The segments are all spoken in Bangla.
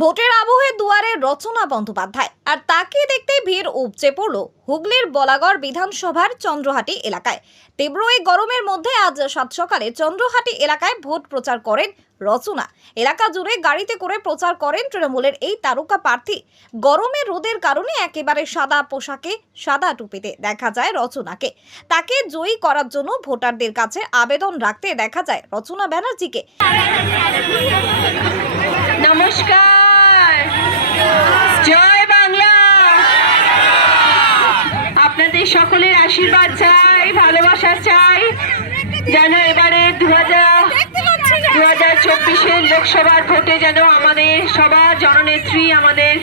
ভোটের আবহে দুয়ারে রচনা বন্দ্যোপাধ্যায়। আর তাকে দেখতে ভিড় উপচে পড়ল হুগলির বলাগড় বিধানসভার চন্দ্রহাটি এলাকায়। তীব্র এই গরমের মধ্যে আজ সাত সকালে চন্দ্রহাটি এলাকায় ভোট প্রচার করেন রচনা। এলাকা জুড়ে গাড়িতে করে প্রচার করেন তৃণমূলের এই তারকা প্রার্থী। গরমে রোদের কারণে একেবারে সাদা পোশাকে সাদা টুপিতে দেখা যায় রচনাকে। তাকে জয়ী করার জন্য ভোটারদের কাছে আবেদন রাখতে দেখা যায় রচনা ব্যানার্জিকে। নমস্কার। জয় বাংলা। আপনাদের সকলের আশীর্বাদ চাই, ভালোবাসা চাই, যেন এবারে দু হাজার দু হাজার চব্বিশের লোকসভার ভোটে যেন আমাদের সবার জননেত্রী আমাদের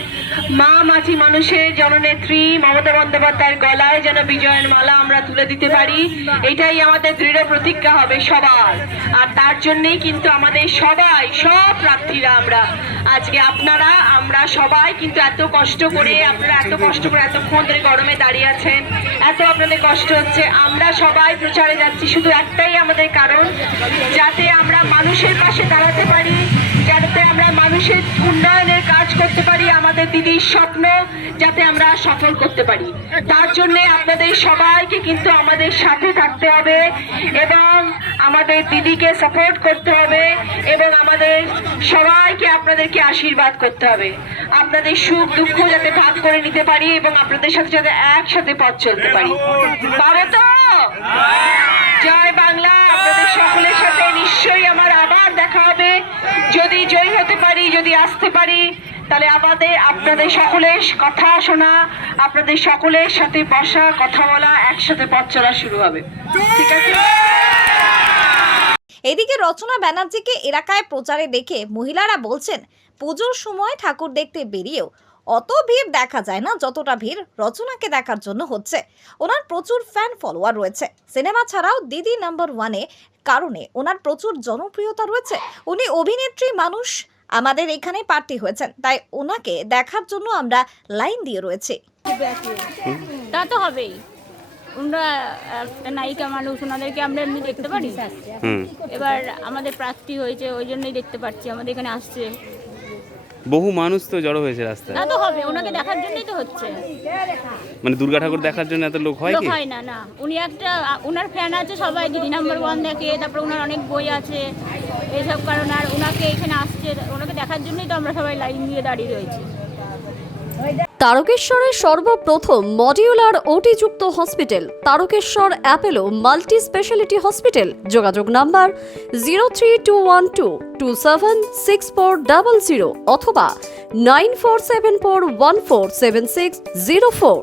মা, মাঝি মানুষের জননেত্রী মমতা বন্দ্যোপাধ্যায়ের গলায় যেন বিজয়ের মালা আমরা তুলে দিতে পারি, এটাই আমাদের দৃঢ় প্রতিজ্ঞা হবে সবার। আর তার জন্যই কিন্তু আমাদের সবাই, সব প্রার্থীরা আমরা, আজকে আপনারা, আমরা সবাই কিন্তু এত কষ্ট করে, আপনারা এত কষ্ট করে এতক্ষণ ধরে গরমে দাঁড়িয়ে আছেন, এত আপনাদের কষ্ট হচ্ছে, আমরা সবাই প্রচারে যাচ্ছি শুধু একটাই আমাদের কারণ, যাতে আমরা মানুষের পাশে দাঁড়াতে পারি, যাতে আমরা মানুষের উন্নয়নের কাজ আমাদের দিদির স্বপ্ন যাতে আমরা সফল করতে পারি। তার জন্য আপনাদের সবাইকে কিন্তু আমাদের সাথে থাকতে হবে এবং আমাদের দিদিকে সাপোর্ট করতে হবে এবং আমাদের সবাইকে আপনাদেরকে আশীর্বাদ করতে হবে। আপনাদের সুখ দুঃখ যাতে ভাগ করে নিতে পারি এবং আপনাদের সাথে যাতে একসাথে পথ চলতে পারি। পারো তো? জয় বাংলা। আপনাদের সকলের সাথে নিশ্চয়ই আমার আবার দেখা হবে। যদি জয়ী হতে পারি, যদি আসতে পারি তাহলে আমাদের, আপনাদের সকলের কথা শোনা, আপনাদের সকলের সাথে বসা, কথা বলা, একসাথে পথ চলা শুরু হবে। ঠিক আছে? এদিকে রচনা ব্যানার্জিকে এলাকায় প্রচারে দেখে মহিলারা বলছেন, পুজোর সময় ঠাকুর দেখতে বেরিয়েও অত ভিড় দেখা যায় না, যতটা ভিড় রচনাকে দেখার জন্য হচ্ছে। ওনার প্রচুর ফ্যান ফলোয়ার রয়েছে। সিনেমা ছাড়াও দিদি নাম্বার ওয়ানে কারণে ওনার প্রচুর জনপ্রিয়তা রয়েছে। উনি অভিনেত্রী মানুষ আমাদের এখানে পার্টি হয়েছেন। তাই ওনাকে দেখার জন্য আমরা লাইন দিয়ে রয়েছে। তা তো হবেই। ওনারা একটা নায়িকা মানুষ ওনাদেরকে আমরা এমনি দেখতে পারি। এবার আমাদের প্রার্থী হয়েছে ওই জন্যই দেখতে পাচ্ছি আমাদের এখানে আসছে। বহু মানুষ তো জড়ো হয়েছে রাস্তায়। তা তো হবে ওনাকে দেখার জন্যই তো হচ্ছে। মানে দুর্গা ঠাকুর দেখার জন্য এত লোক হয় কি? হয় না না। উনি একটা ওনার ফ্যান আছে সবাই দিদি নাম্বার ওয়ান দেখে তারপর ওনার অনেক বই আছে। এইসব কারণ, আর ওনাকে এখানে আসছে ওনাকে দেখার জন্যই তো আমরা সবাই লাইন দিয়ে দাঁড়িয়ে রয়েছি। তারকেশ্বরের সর্বপ্রথম modular ওটিযুক্ত hospital, Tarakeswar Apollo multi speciality hospital. যোগাযোগ number zero three two one two two seven six four double zero অথবা nine four seven four one four seven six zero four.